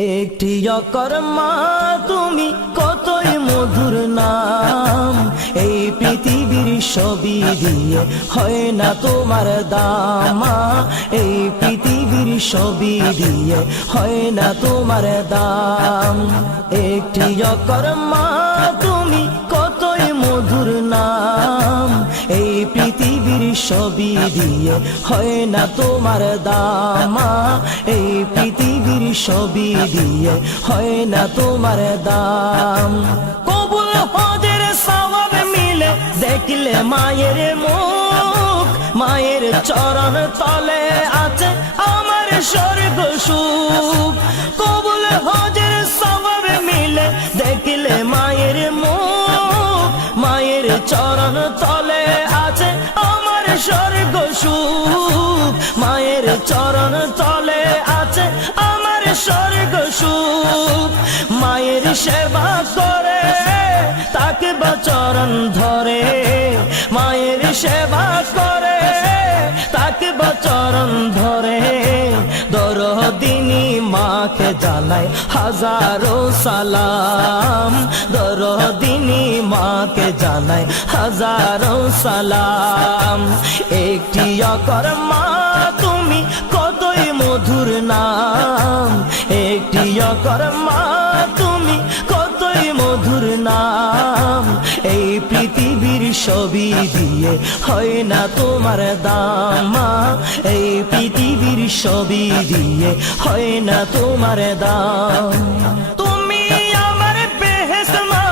একটি অকর্মা, তুমি কতই মধুর নাম। এই পৃথিবীর ছবি দিয়ে হয় না তোমার দামা। এই পৃথিবীর ছবি দিয়ে হয় না তোমার দাম। একটি অকর্মা তুমি দিয়ে হয় না তোমার দামা। এই পৃথিবীর ছবি দিয়ে হয় না তোমার দাম। কবুল হজের সওয়াব মিলে দেখলে মায়ের মুখ। মায়ের চরণ তলে আছে আমার স্বর্গ সুখ। কবুল হজের সওয়াব মিলে দেখলে মায়ের মুখ। মায়ের চরণ তলে স্বর্গ সুখ, মায়ের চরণ তলে আছে আমার স্বর্গ সুখ। মায়ের সেবা করে তাকে বচরণ ধরে। মায়ের সেবা করে তাকে বচরণ ধরে। দরদিনী মাকে জানাই হাজারো সালাম। দরদিনী মাকে জানাই হাজারো সালাম। একটি অকর মা তুমি কতই মধুর নাম। একটি অকর মা তুমি কতই মধুর নাম। ছবি দিয়ে, হয় না তোমার দামা? এই পৃথিবীর ছবি দিয়ে, হয় না তোমার দাম? তুমি আমার বেহেস মা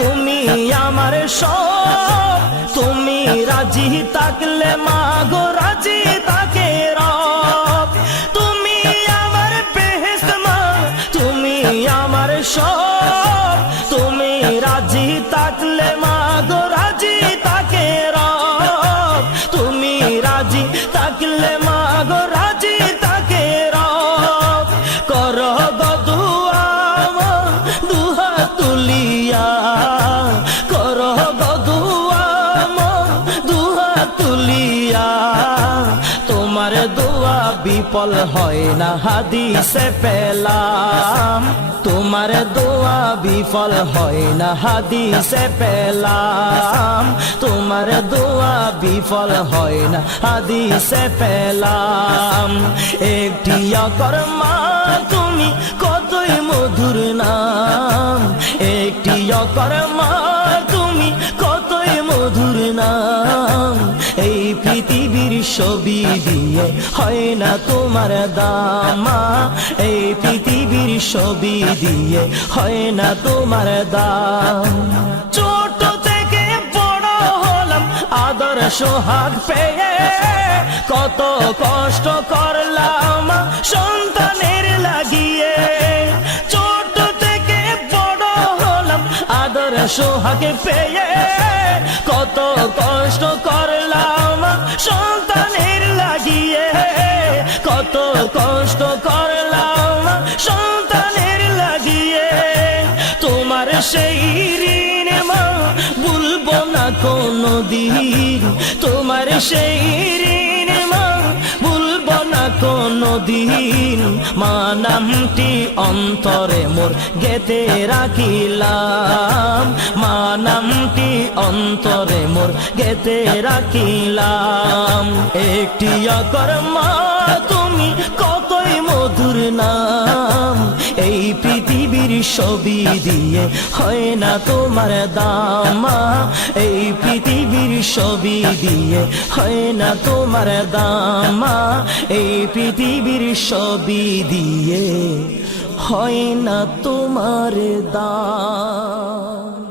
তুমি আমার সব তুমি রাজি থাকলে মা গো রাজি তাকে রব। তুমি আমার বেহেস মা তুমি আমার সব তুমি থাকলে দোয়া বিপল হয় না হাদিসে পেলাম। তোমার দোয়া বিফল হয় না হাদিসে পেলাম। তোমার দোয়া বিফল হয় না হাদিসে পেলাম। একটি অকর্মা তুমি ছবি দিয়ে হয় না তোমার দামা? এই পৃথিবীর ছবি দিয়ে হয় না তোমার দাম। ছোট থেকে বড় হলাম আদর সোহাগ পেয়ে। কত কষ্ট করলাম সন্তানের লাগিয়ে। ছোট থেকে বড় হলাম আদর সোহাগে পেয়ে। কত কষ্ট করলাম কোনো দিন তোমার সেই ঋণ মা ভুলবো না কোনো দিন মা নামটি অন্তরে মোর গেতে রাখিলাম। মা নামটি অন্তরে মোর গেতে রাখিলাম। একটি অকর মা তুমি কতই ছবি দিয়ে হয় না তোমার দামা। এই পৃথিবীর ছবি দিয়ে হয় না তোমার দামা। এই পৃথিবীর ছবি দিয়ে হয় না তোমার দাম।